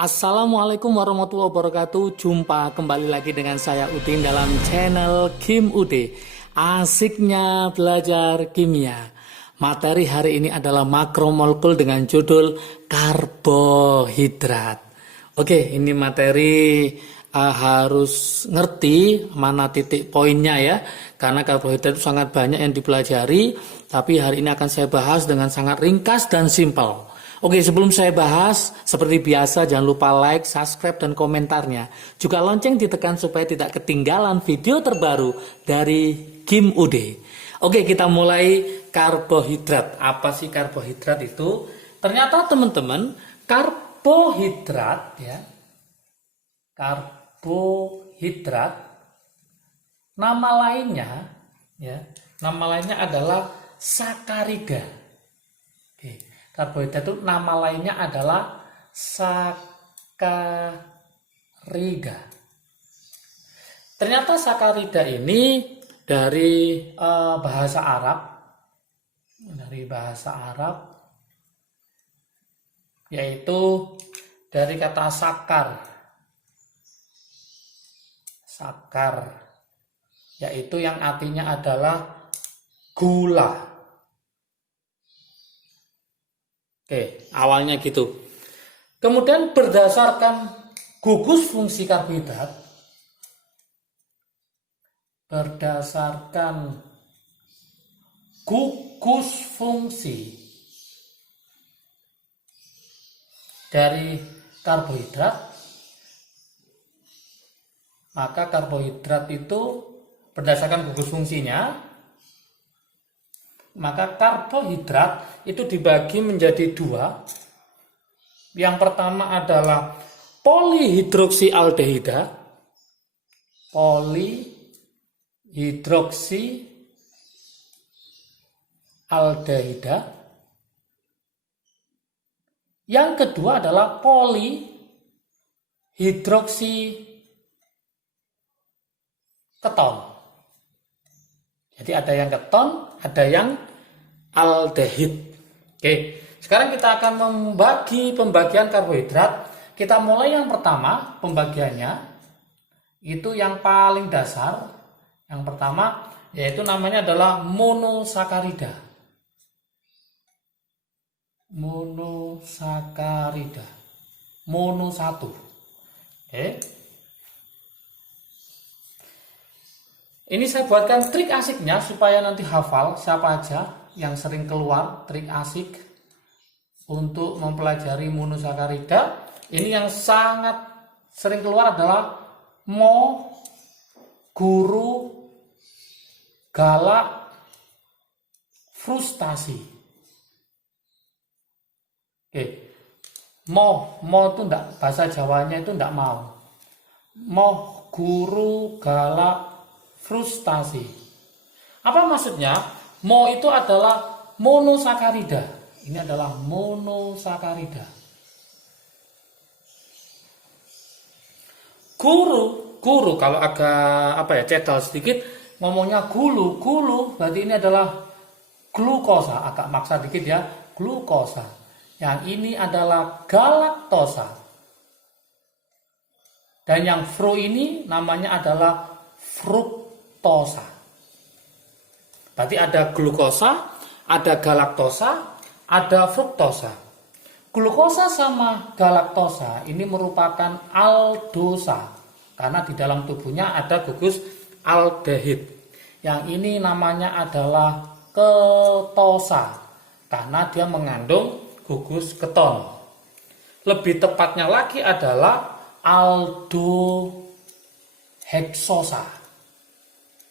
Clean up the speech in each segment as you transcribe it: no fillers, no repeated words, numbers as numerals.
Assalamualaikum warahmatullahi wabarakatuh. Jumpa kembali lagi dengan saya Udin dalam channel Kim Ude. Asiknya belajar kimia. Materi hari ini adalah makromolekul dengan judul karbohidrat. Oke, ini materi harus ngerti mana titik poinnya ya. Karena karbohidrat itu sangat banyak yang dipelajari, tapi hari ini akan saya bahas dengan sangat ringkas dan simpel. Oke, sebelum saya bahas, seperti biasa jangan lupa like, subscribe, dan komentarnya. Juga lonceng ditekan supaya tidak ketinggalan video terbaru dari Kim Ude. Oke, kita mulai karbohidrat. Apa sih karbohidrat itu? Ternyata teman-teman, karbohidrat ya. Karbohidrat nama lainnya ya, nama lainnya adalah sakarida. Oke. Karbohidrat itu nama lainnya adalah sakarida. Ternyata sakarida ini dari bahasa Arab, yaitu dari kata sakar, yaitu yang artinya adalah gula. Oke, awalnya gitu. Kemudian berdasarkan gugus fungsi karbohidrat, dari karbohidrat, maka karbohidrat itu berdasarkan gugus fungsinya, maka karbohidrat itu dibagi menjadi dua. Yang pertama adalah polihidroksialdehida. Yang kedua adalah polihidroksiketon. Jadi ada yang keton, ada yang aldehid. Oke, sekarang kita akan membagi pembagian karbohidrat. Kita mulai yang pertama, pembagiannya itu yang paling dasar. Yang pertama yaitu namanya adalah monosakarida. Mono satu. Oke. Ini saya buatkan trik asiknya supaya nanti hafal siapa aja yang sering keluar trik asik untuk mempelajari monosakarida. Ini yang sangat sering keluar adalah mo, guru, galak, frustasi. Oke. Mo itu enggak, bahasa Jawanya itu enggak mau. Mo, guru, galak, frustasi. Apa maksudnya? Mo itu adalah monosakarida. Ini adalah monosakarida. Guru kalau agak cetal sedikit ngomongnya gulu berarti ini adalah glukosa, agak maksa dikit ya, glukosa. Yang ini adalah galaktosa. Dan yang fru ini namanya adalah fruktosa. Berarti ada glukosa, ada galaktosa, ada fruktosa. Glukosa sama galaktosa ini merupakan aldosa karena di dalam tubuhnya ada gugus aldehid. Yang ini namanya adalah ketosa karena dia mengandung gugus keton. Lebih tepatnya lagi adalah aldoheksosa.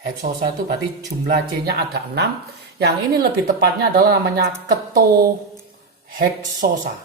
Heksosa itu berarti jumlah C-nya ada 6. Yang ini lebih tepatnya adalah namanya ketoheksosa.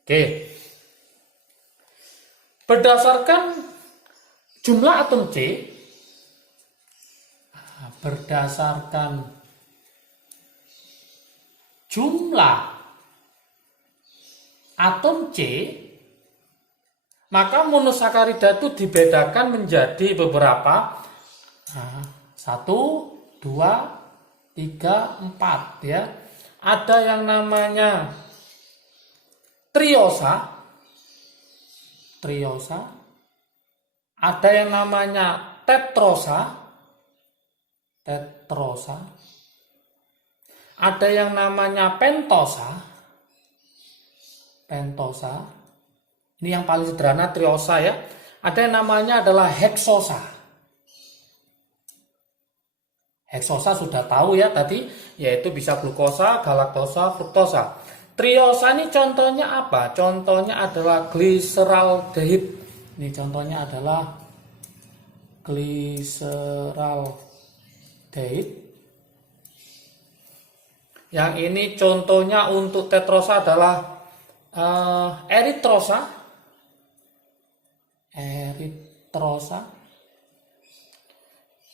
Oke. Berdasarkan jumlah atom C, berdasarkan jumlah atom C, maka monosakarida itu dibedakan menjadi beberapa. 1, 2, 3, 4 ya. Ada yang namanya triosa, ada yang namanya tetrosa, ada yang namanya pentosa. Ini yang paling sederhana triosa ya. Ada yang namanya adalah heksosa. Heksosa sudah tahu ya tadi, yaitu bisa glukosa, galaktosa, fruktosa. Triosa ini contohnya apa? Contohnya adalah gliseraldehyde. Ini contohnya adalah gliseraldehyde. Yang ini contohnya untuk tetrosa adalah eritrosa.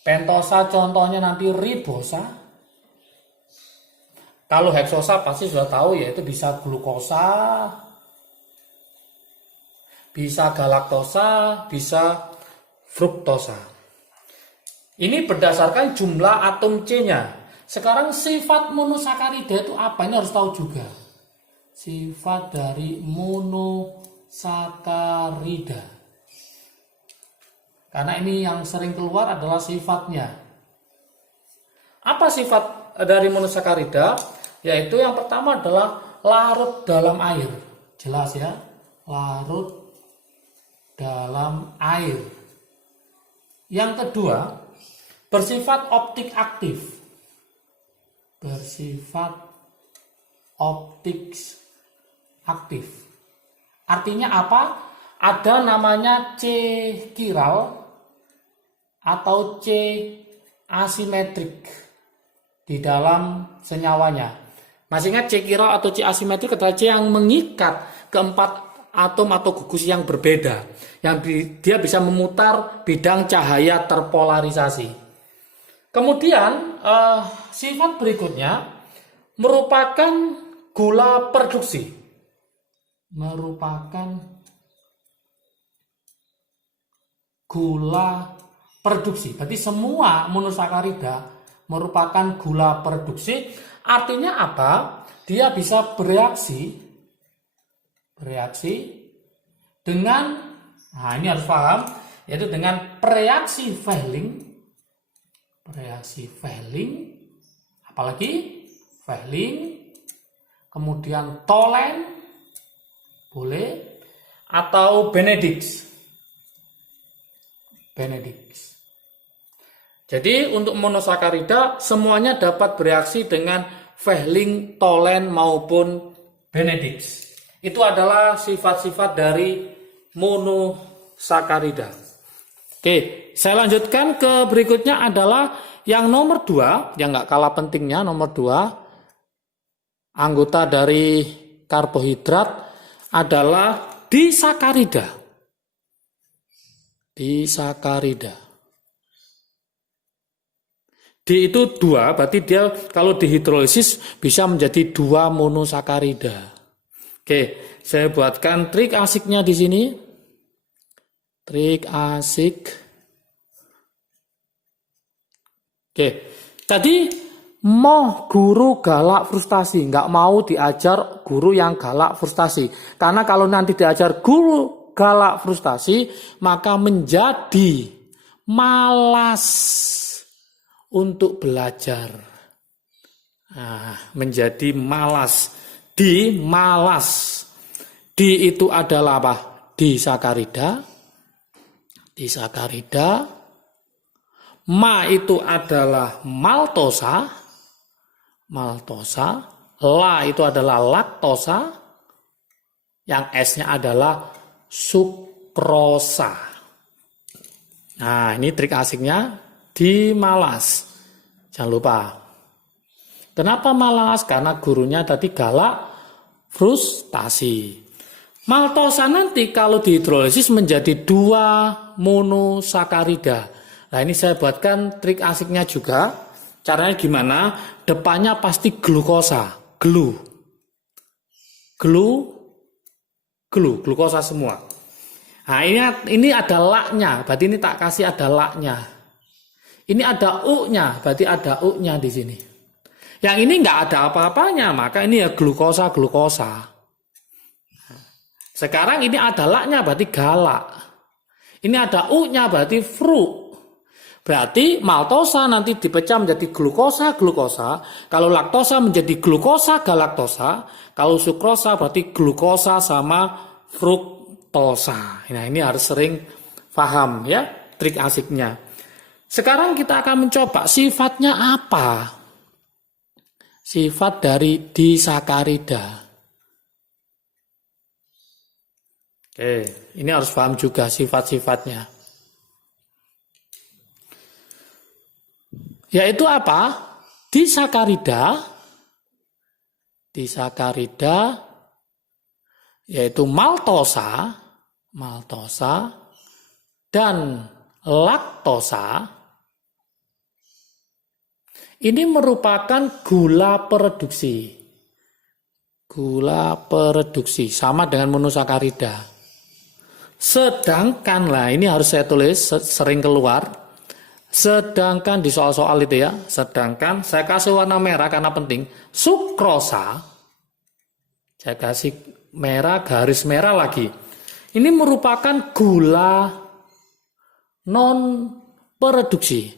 Pentosa contohnya nanti ribosa. Kalau heksosa pasti sudah tahu, yaitu bisa glukosa, bisa galaktosa, bisa fruktosa. Ini berdasarkan jumlah atom C-nya. Sekarang sifat monosakarida itu apa? Ini harus tahu juga. Sifat dari monosakarida. Karena ini yang sering keluar adalah sifatnya. Apa sifat dari monosakarida? Yaitu yang pertama adalah larut dalam air. Jelas ya, larut dalam air. Yang kedua, bersifat optik aktif. Artinya apa? Ada namanya C chiral atau C asimetrik di dalam senyawanya. Masih ingat C chiral atau C asimetrik adalah C yang mengikat keempat atom atau gugus yang berbeda, yang dia bisa memutar bidang cahaya terpolarisasi. Kemudian sifat berikutnya merupakan gula produksi. Berarti semua monosakarida merupakan gula produksi. Artinya apa? Dia bisa bereaksi dengan, ini harus paham, yaitu dengan reaksi Fehling, apalagi Fehling, kemudian Tholen, boleh, atau Benedicts. Jadi untuk monosakarida semuanya dapat bereaksi dengan Fehling, Tholen maupun Benedicts. Itu adalah sifat-sifat dari monosakarida. Oke, saya lanjutkan ke berikutnya adalah yang nomor 2, yang nggak kalah pentingnya, nomor 2, anggota dari karbohidrat adalah disakarida. D itu 2, berarti dia kalau dihidrolisis bisa menjadi 2 monosakarida. Oke, saya buatkan trik asiknya di sini. Trik asik. Oke, tadi mau guru galak frustasi, nggak mau diajar guru yang galak frustasi. Karena kalau nanti diajar guru galak frustasi, maka menjadi malas untuk belajar. Menjadi malas. Malas. D itu adalah apa? Disakarida. Ma itu adalah maltosa. La itu adalah laktosa. Yang S-nya adalah sukrosa. Nah, ini trik asiknya di malas. Jangan lupa. Kenapa malas? Karena gurunya tadi galak frustasi. Maltosa nanti kalau dihidrolisis menjadi 2 monosakarida. Nah, ini saya buatkan trik asiknya juga. Caranya gimana? Depannya pasti glukosa. Glukosa semua. Nah, ini ada laknya, berarti ini tak kasih ada laknya. Ini ada U-nya, berarti ada U-nya di sini. Yang ini nggak ada apa-apanya, maka ini ya glukosa. Sekarang ini ada laknya berarti galak. Ini ada u-nya berarti fru. Berarti maltosa nanti dipecah menjadi glukosa. Kalau laktosa menjadi glukosa galaktosa. Kalau sukrosa berarti glukosa sama fruktosa. Nah, ini harus sering paham ya trik asiknya. Sekarang kita akan mencoba sifatnya apa? Sifat dari disakarida. Oke, ini harus paham juga sifat-sifatnya. Yaitu apa? Disakarida yaitu maltosa dan laktosa. Ini merupakan gula pereduksi. Gula pereduksi sama dengan monosakarida. Sedangkan lah ini harus saya tulis sering keluar. Sedangkan di soal-soal itu ya, sedangkan saya kasih warna merah karena penting. Sukrosa, saya kasih merah garis merah lagi. Ini merupakan gula non pereduksi.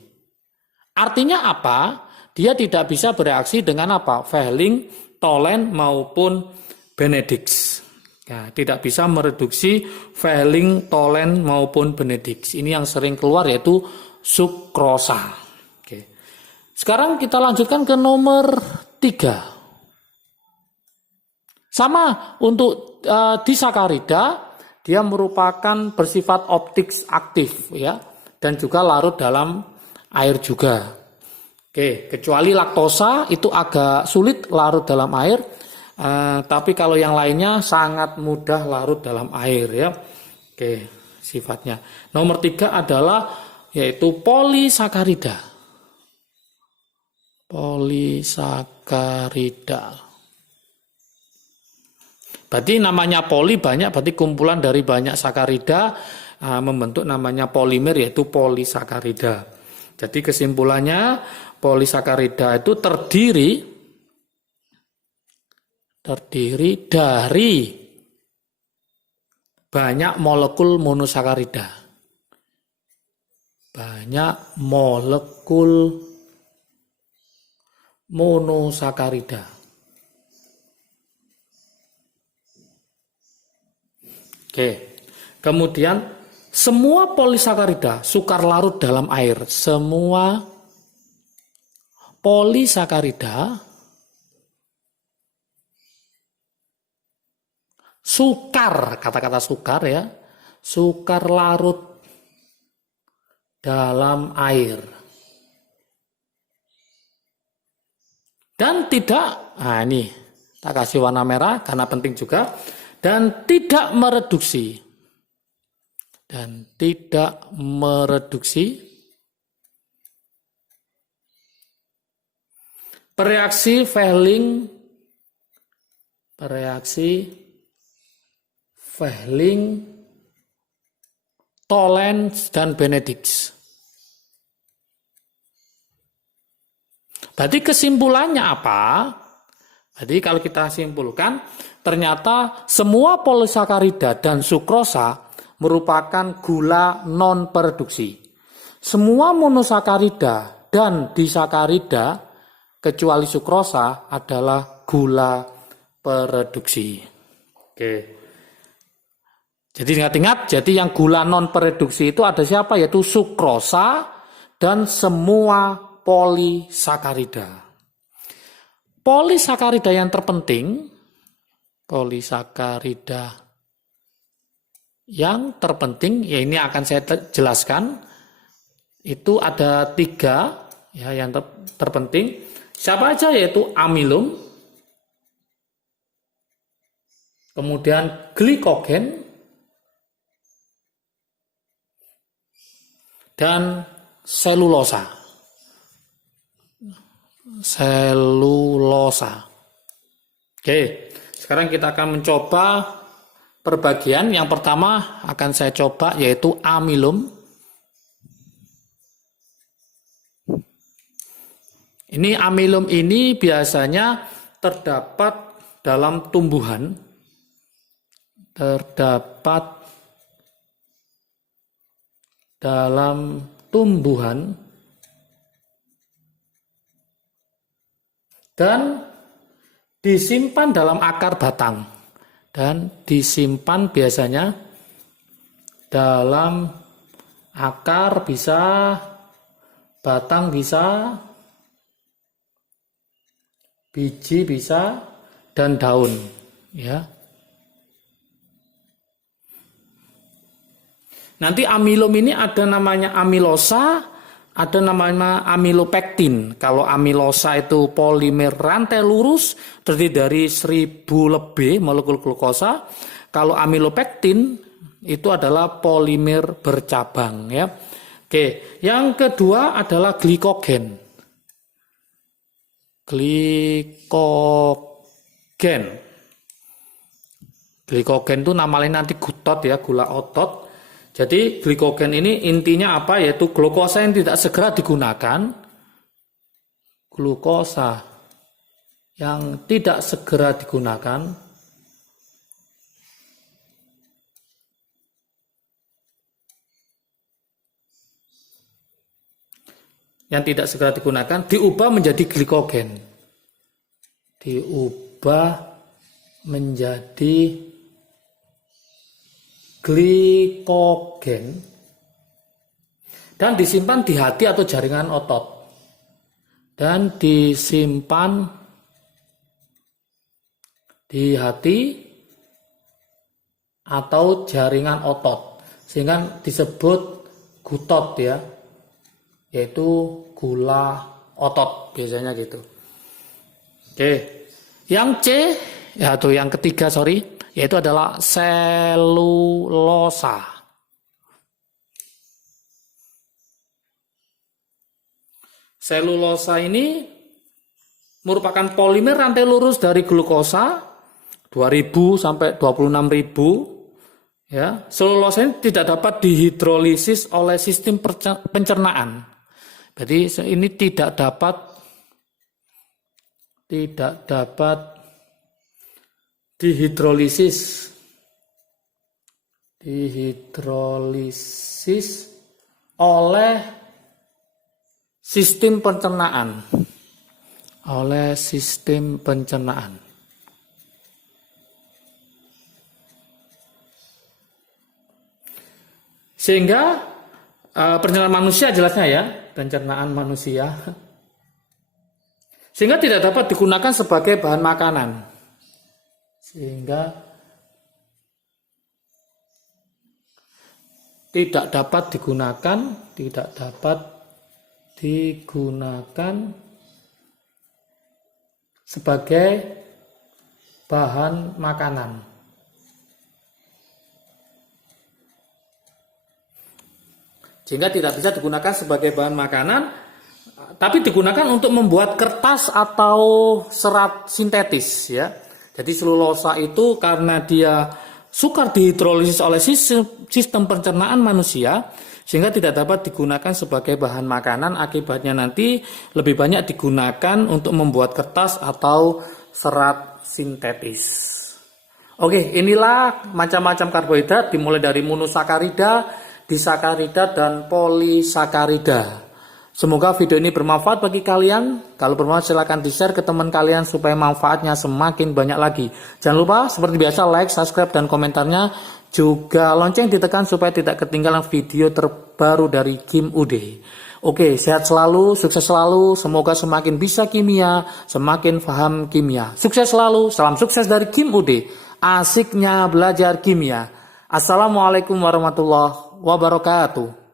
Artinya apa? Dia tidak bisa bereaksi dengan apa? Fehling, Tolen maupun Benedicts. Nah, tidak bisa mereduksi Fehling, Tolen maupun Benedicts. Ini yang sering keluar yaitu sukrosa. Oke. Sekarang kita lanjutkan ke nomor 3. Sama untuk disakarida, dia merupakan bersifat optik aktif ya, dan juga larut dalam air juga. Oke, kecuali laktosa itu agak sulit larut dalam air, tapi kalau yang lainnya sangat mudah larut dalam air ya. Oke, sifatnya. Nomor 3 adalah yaitu polisakarida. Polisakarida. Berarti namanya poli banyak, berarti kumpulan dari banyak sakarida membentuk namanya polimer yaitu polisakarida. Jadi kesimpulannya polisakarida itu terdiri dari banyak molekul monosakarida. Banyak molekul monosakarida. Oke. Kemudian semua polisakarida sukar larut dalam air. Semua polisakarida sukar, kata-kata sukar ya, sukar larut dalam air. Dan tidak, nah ini tak kasih warna merah karena penting juga, dan tidak mereduksi. Bereaksi Fehling, Tolen dan Benedicts. Berarti kesimpulannya apa? Jadi kalau kita simpulkan, ternyata semua polisakarida dan sukrosa merupakan gula non pereduksi. Semua monosakarida dan disakarida kecuali sukrosa adalah gula pereduksi. Oke. Jadi ingat-ingat, jadi yang gula non pereduksi itu ada siapa? Yaitu sukrosa dan semua polisakarida. Polisakarida yang terpenting, ya ini akan saya jelaskan. Itu ada 3 ya yang terpenting. Siapa aja? Yaitu amilum, kemudian glikogen, dan selulosa. Oke, sekarang kita akan mencoba perbagian. Yang pertama akan saya coba yaitu amilum. Ini amilum ini biasanya terdapat dalam tumbuhan terdapat dalam tumbuhan dan disimpan dalam akar batang, dan disimpan biasanya dalam akar, bisa batang, bisa biji, bisa dan daun, ya. Nanti amilum ini ada namanya amilosa, ada namanya amilopektin. Kalau amilosa itu polimer rantai lurus terdiri dari 1000 lebih molekul glukosa. Kalau amilopektin itu adalah polimer bercabang, ya. Oke, yang kedua adalah glikogen. Glikogen itu nama lain nanti gutot, ya, gula otot. Jadi glikogen ini intinya apa? Yaitu glukosa yang tidak segera digunakan. Glukosa yang tidak segera digunakan. Yang tidak segera digunakan diubah menjadi glikogen. Diubah menjadi glikogen dan disimpan di hati atau jaringan otot, dan disimpan di hati atau jaringan otot sehingga disebut gutot, ya, yaitu gula otot biasanya gitu. Oke, yang C atau yang ketiga yaitu adalah selulosa. Selulosa ini merupakan polimer rantai lurus dari glukosa 2000 sampai 26000, ya. Selulosa ini tidak dapat dihidrolisis oleh sistem pencernaan. Jadi ini tidak dapat dihidrolisis oleh sistem pencernaan. Sehingga pencernaan manusia jelasnya, ya, pencernaan manusia. Sehingga tidak dapat digunakan sebagai bahan makanan. Tidak dapat digunakan sebagai bahan makanan. Sehingga tidak bisa digunakan sebagai bahan makanan, tapi digunakan untuk membuat kertas atau serat sintetis, ya. Jadi selulosa itu karena dia sukar dihidrolisis oleh sistem pencernaan manusia, sehingga tidak dapat digunakan sebagai bahan makanan. Akibatnya nanti lebih banyak digunakan untuk membuat kertas atau serat sintetis. Oke, inilah macam-macam karbohidrat dimulai dari monosakarida, disakarida, dan polisakarida. Semoga video ini bermanfaat bagi kalian. Kalau bermanfaat silahkan di-share ke teman kalian supaya manfaatnya semakin banyak lagi. Jangan lupa seperti biasa like, subscribe, dan komentarnya. Juga lonceng ditekan supaya tidak ketinggalan video terbaru dari Kim Ude. Oke, sehat selalu, sukses selalu. Semoga semakin bisa kimia, semakin paham kimia. Sukses selalu, salam sukses dari Kim Ude. Asiknya belajar kimia. Assalamualaikum warahmatullahi wabarakatuh.